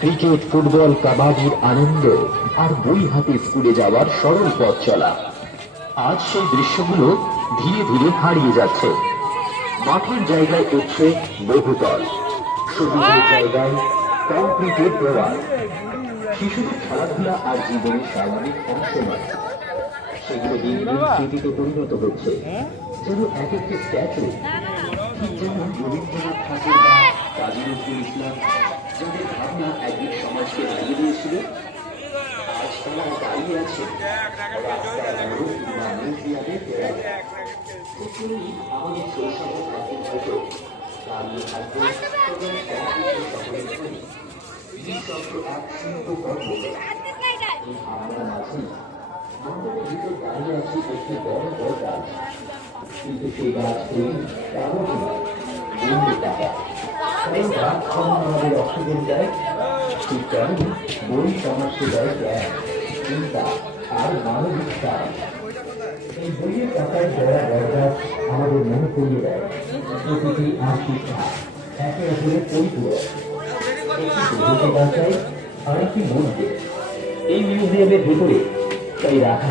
Cricket, football, কাবাডির আনন্দ আর বই হাতে স্কুলে যাওয়ার সরল পথ চলা। আজ সেই দৃশ্যগুলো ধীরে ধীরে হারিয়ে যাচ্ছে। মাঠের জায়গায় উঠছে বহুতল। সবুজের জায়গায় কংক্রিটের দেওয়াল। শিশুদের খেলাধুলা আর জীবনের স্বাভাবিক অংশ নয়। সেগুলো দিন দিন স্মৃতিতে পরিণত হচ্ছে। যেন এক একটি স্ট্যাচু কাজী নজরুল ইসলাম, যাদের ভাবনা একদিন সমাজকে দাঁড়িয়ে দিয়েছিল আজ তারা দাঁড়িয়ে আছে গাছ কিন্তু সেই গাছটি আমাদের অক্সিজেন দেয় ঠিক বই সমাজকে দেয় জ্ঞান, চিন্তা আর মানবিক কাজ এই বইয়ের টাকায় জয়া বরদাস আমাদের মনে করিয়ে দেয় প্রকৃতি আর শিক্ষা একে অপরের পরিপূরক। বাঁচায় আর এই মিউজিয়ামের ভেতরে তাই রাখা